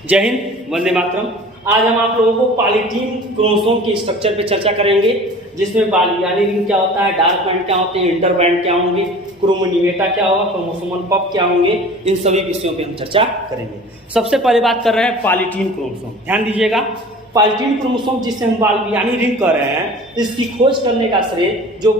जय हिंद, वंदे मातरम। आज हम आप लोगों को पॉलीटीन क्रोमोसोम के स्ट्रक्चर पे चर्चा करेंगे, जिसमें बालबियानी रिंग क्या होता है, डार्क बैंड क्या होते हैं, इंटर बैंड क्या होंगे, क्रोमोनिमेटा क्या होगा, क्रोमोसोमल पब क्या होंगे, इन सभी विषयों पे हम चर्चा करेंगे। सबसे पहले बात कर रहे हैं पॉलीटीन क्रोमोसोम। ध्यान दीजिएगा, पॉलीटीन क्रोमोसोम जिसे हम बालबियानी रिंग कह रहे हैं, इसकी खोज करने का श्रेय जो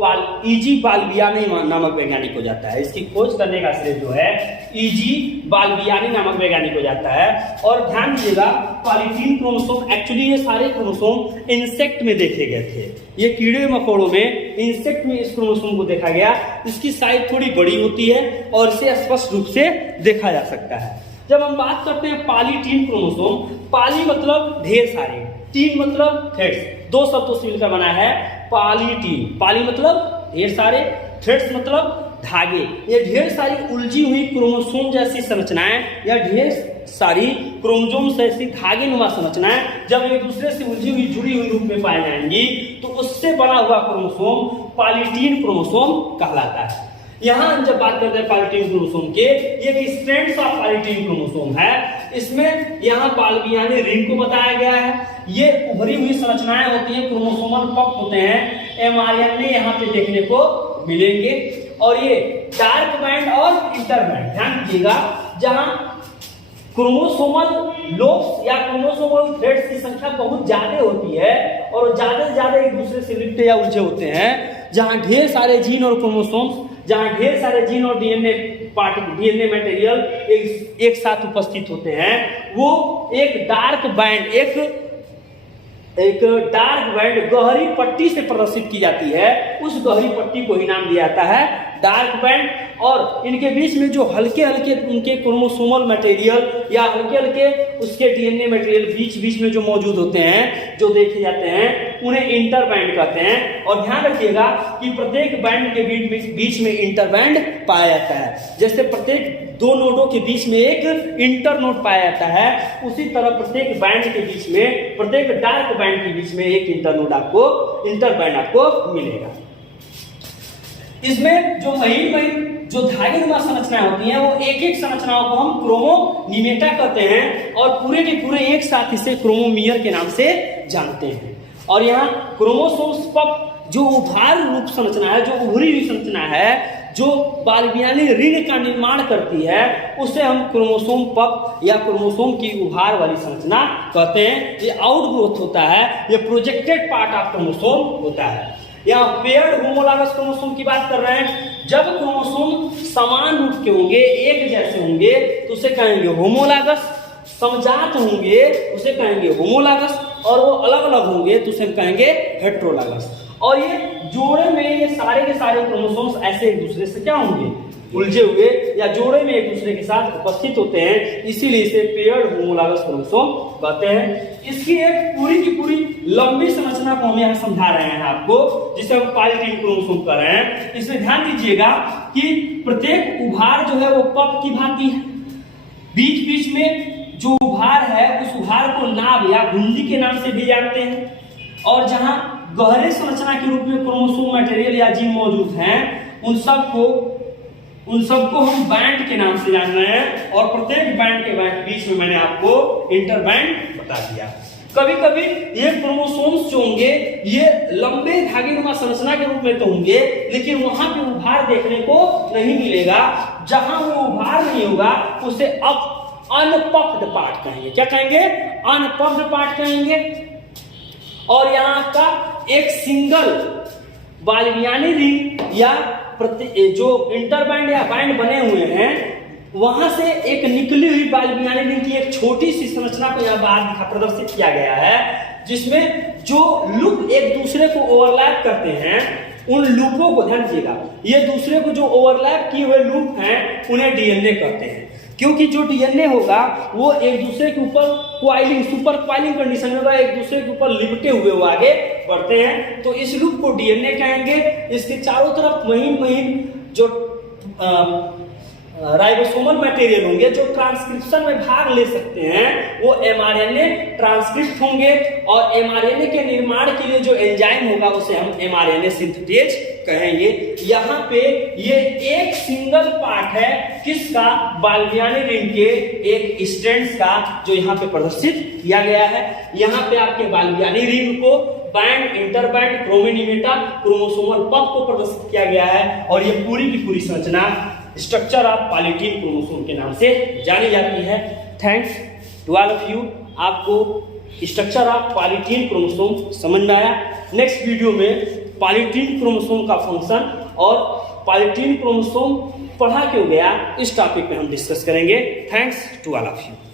ईजी बालबियानी नामक वैज्ञानिक को जाता है। इसकी खोज करने का श्रेय जो है ईजी बालबियानी नामक वैज्ञानिक को जाता है। और ध्यान दीजिएगा, पॉलीटीन क्रोमोसोम एक्चुअली ये सारे क्रोमोसोम इंसेक्ट में देखे गए थे। ये कीड़े मकोड़ों में, इंसेक्ट में इस क्रोमोसोम को देखा गया। इसकी साइज थोड़ी बड़ी होती है और इसे स्पष्ट रूप से देखा जा सकता है। जब हम बात करते हैं पॉलीटीन क्रोमोसोम, पॉली मतलब ढेर सारे, टीन मतलब थ्रेड्स, दो शब्दों से मिलकर बना है पॉलीटीन। पॉली मतलब ढेर सारे, थ्रेड्स मतलब धागे। ये ढेर सारी उलझी हुई क्रोमोसोम जैसी संरचनाएं या ढेर सारी क्रोमोसोम जैसी धागे नुमा संरचनाएं जब एक दूसरे से उलझी हुई जुड़ी हुई रूप में पाई जाएंगी तो उससे बना हुआ क्रोमोसोम पॉलीटीन क्रोमोसोम कहलाता है। यहाँ जब बात करते हैं पॉलीटीन क्रोमोसोम के, ये स्ट्रैंड्स ऑफ पॉलीटीन क्रोमोसोम है। इसमें यहाँ बालबियानी रिंग को बताया गया है। ये उभरी हुई संरचनाएं होती है, क्रोमोसोमल पब होते हैं, एमआरएनए यहाँ पे देखने को मिलेंगे। और ये डार्क बैंड और इंटर बैंड, ध्यान दीजिएगा, जहां क्रोमोसोमल लोब्स या क्रोमोसोमल थ्रेड्स की संख्या बहुत ज्यादा होती है और ज्यादा से ज्यादा एक दूसरे से लिपटे या उलझे होते हैं, जहां ढेर सारे जीन और क्रोमोसोम्स, जहां ढेर सारे जीन और डीएनए डीएनए मटेरियल एक साथ उपस्थित होते हैं, वो एक डार्क बैंड, एक डार्क बैंड गहरी पट्टी से प्रदर्शित की जाती है। उस गहरी पट्टी को ही नाम दिया जाता है डार्क बैंड। और इनके बीच में जो हल्के हल्के उनके क्रोमोसोमल मटेरियल या हल्के हल्के उसके डीएनए मटेरियल बीच में जो मौजूद होते हैं, जो देखे जाते हैं, उन्हें इंटर बैंड कहते हैं। और ध्यान रखिएगा कि प्रत्येक बैंड के बीच में इंटर बैंड पाया जाता है। जैसे प्रत्येक दो नोडों के बीच में एक इंटर नोड पाया जाता है, उसी तरह प्रत्येक बैंड के बीच में, प्रत्येक डार्क बैंड के बीच में एक इंटर बैंड आपको मिलेगा। इसमें जो महीन जो धागे नुमा संरचनाएं होती हैं, वो एक एक संरचनाओं को हम क्रोमोनिमेटा कहते हैं और पूरे के पूरे एक साथ इसे क्रोमोमियर के नाम से जानते हैं। और यहाँ क्रोमोसोम्स पब जो उभार रूप संरचना है, जो उभरी हुई संरचना है, जो बालबियानी रिंग का निर्माण करती है, उसे हम क्रोमोसोम पब या क्रोमोसोम की उभार वाली संरचना कहते हैं। ये आउटग्रोथ होता है, ये प्रोजेक्टेड पार्ट ऑफ क्रोमोसोम होता है। यहाँ पेयर्ड होमोलॉगस क्रोमोसोम की बात कर रहे हैं। जब क्रोमोसोम समान रूप के होंगे, एक जैसे होंगे, तो उसे कहेंगे होमोलॉगस। समजात होंगे उसे कहेंगे होमोलॉगस, और वो अलग अलग होंगे तो उसे हम कहेंगे हेट्रोलॉगस। और ये जोड़े में ये सारे के सारे क्रोमोसोम्स ऐसे एक दूसरे से क्या होंगे, उलझे हुए या जोड़े में एक दूसरे के साथ उपस्थित होते हैं, इसीलिए इसे पेयर्ड होमोलॉगस क्रोमोसोम कहते हैं। इसकी एक पूरी की पूरी लंबी संरचना को हम यहाँ समझा रहे हैं आपको, जिसे हम पॉलीटीन क्रोमोसोम कर रहे हैं। इसमें ध्यान दीजिएगा कि प्रत्येक उभार जो है वो पब की भांति है। बीच बीच में जो उभार है, उस उभार को नाभ या घुंडी के नाम से भी जानते हैं। और जहां गहरे संरचना के रूप में क्रोमोसोम मटेरियल या जीन मौजूद हैं, उन सबको हम बैंड के नाम से जान रहे हैं। और प्रत्येक बैंड के बीच में मैंने आपको इंटर बैंड बता दिया। कभी कभी ये क्रोमोसोम्स जो होंगे, ये लंबे धागेनुमा संरचना के रूप में तो होंगे, लेकिन वहां पे उभार देखने को नहीं मिलेगा। जहां वो उभार नहीं होगा, उसे अब अनपफ्ड पार्ट कहेंगे। क्या कहेंगे? अनपफ्ड पार्ट कहेंगे। और यहाँ आपका एक सिंगल बालबियानी रिंग या जो इंटर बैंड या बैंड बने हुए हैं, वहां से एक निकली हुई बालबियानी रिंग की एक छोटी सी संरचना को यहाँ बाहर प्रदर्शित किया गया है, जिसमें जो लूप एक दूसरे को ओवरलैप करते हैं, उन लूपों को ध्यान दीजिएगा, ये दूसरे को जो ओवरलैप किए हुए लूप हैं, उन्हें डीएनए कहते हैं। क्योंकि जो डीएनए होगा वो एक दूसरे के ऊपर क्वाइलिंग, सुपर क्वाइलिंग कंडीशन होगा, एक दूसरे के ऊपर लिपटे हुए वो आगे बढ़ते हैं, तो इस लूप को डीएनए कहेंगे। इसके चारों तरफ महीन महीन जो राइबोसोमल मटेरियल होंगे जो ट्रांसक्रिप्शन में भाग ले सकते हैं, वो mRNA ट्रांसक्रिप्ट होंगे, और mRNA के निर्माण के लिए जो एंजाइम होगा उसे हम mRNA सिंथेटेज कहेंगे। यहाँ पे ये एक सिंगल पार्ट है किसका, बाल्बियानी रिंग के एक स्ट्रैंड्स का, जो यहाँ पे प्रदर्शित किया गया है। यहाँ पे आपके बाल्बियानी रिंग को बैंड, इंटरबैंड, क्रोमेनिमेटा, क्रोमोसोमल पथ को प्रदर्शित किया गया है, और ये पूरी की पूरी संरचना स्ट्रक्चर ऑफ पॉलीटीन क्रोमोसोम के नाम से जानी जाती है। Thanks to all of you. आपको स्ट्रक्चर ऑफ पॉलीटीन क्रोमोसोम समझ में आया। नेक्स्ट वीडियो में पॉलीटीन क्रोमोसोम का फंक्शन और पॉलीटीन क्रोमोसोम पढ़ा क्यों गया, इस टॉपिक पे हम डिस्कस करेंगे। Thanks to all of you.